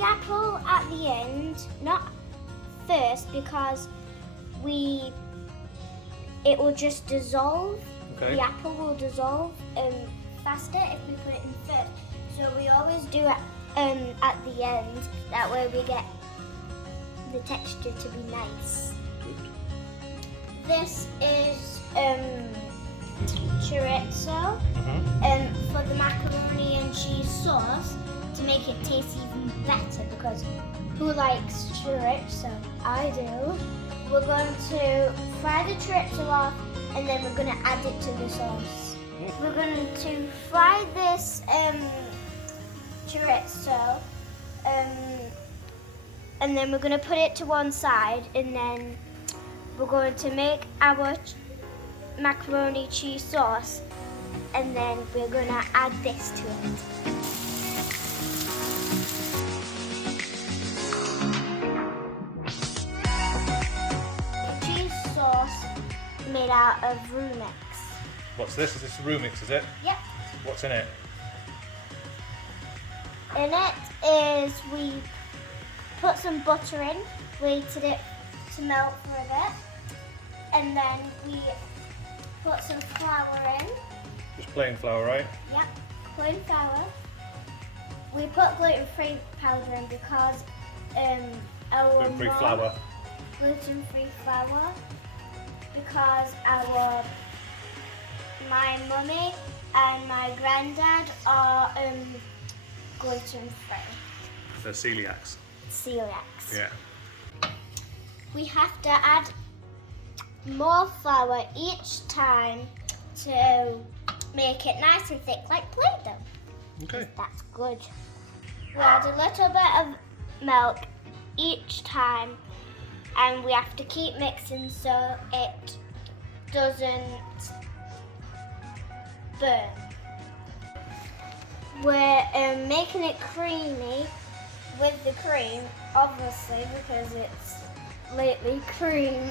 the apple at the end, not first, because it will just dissolve. Okay. The apple will dissolve faster if we put it in first. So we always do it at the end. That way we get the texture to be nice. Good. This is chorizo for the macaroni and cheese sauce to make it taste even better, because who likes chorizo? I do. We're going to fry the chorizo off and then we're going to add it to the sauce. We're going to fry this chorizo and then we're going to put it to one side, and then we're going to make our macaroni cheese sauce, and then we're going to add this to it. Cheese sauce made out of roux mix. What's this? Is this roux mix, is it? Yep. What's in it? In it is we put some butter in, waited it to melt for a bit, and then we put some flour in. Just plain flour, right? Yep, plain flour. We put gluten-free powder in because our Gluten-free flour. Gluten-free flour because my mummy and my granddad are gluten-free. They're celiacs. Celiacs. Yeah. We have to add more flour each time to make it nice and thick like Play-Doh. Okay. That's good. We add a little bit of milk each time, and we have to keep mixing so it doesn't burn. We're making it creamy with the cream, obviously, because it's lately cream.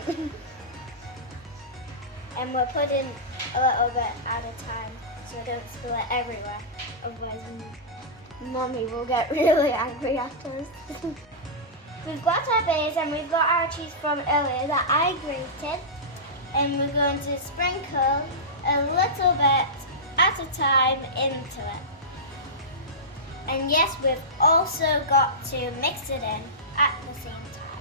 And we're putting a little bit at a time so we don't spill it everywhere. Otherwise, Mummy will get really angry at us. We've got our base and we've got our cheese from earlier that I grated. And we're going to sprinkle a little bit at a time into it. And yes, we've also got to mix it in at the same time.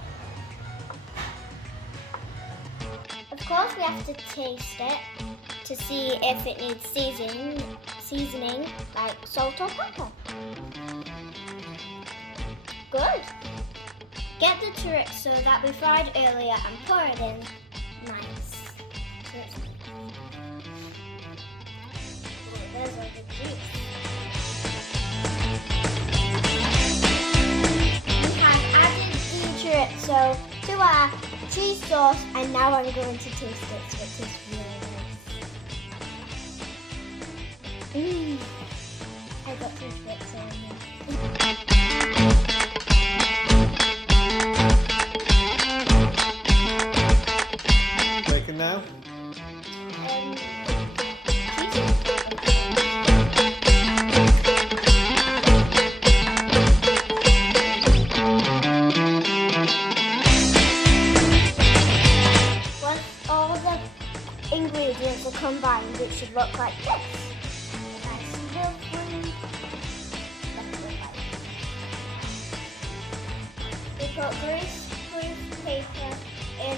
Of course, we have to taste it to see if it needs seasoning like salt or pepper. Good. Get the chorizo that we fried earlier and pour it in nice. Oh, there's all the juice. We have added the chorizo to our cheese sauce, and now I'm going to taste it, so it tastes really nice. I got some chorizo in there. Bacon now? Once all the ingredients are combined, it should look like this. Nice and lovely. We put grease paper in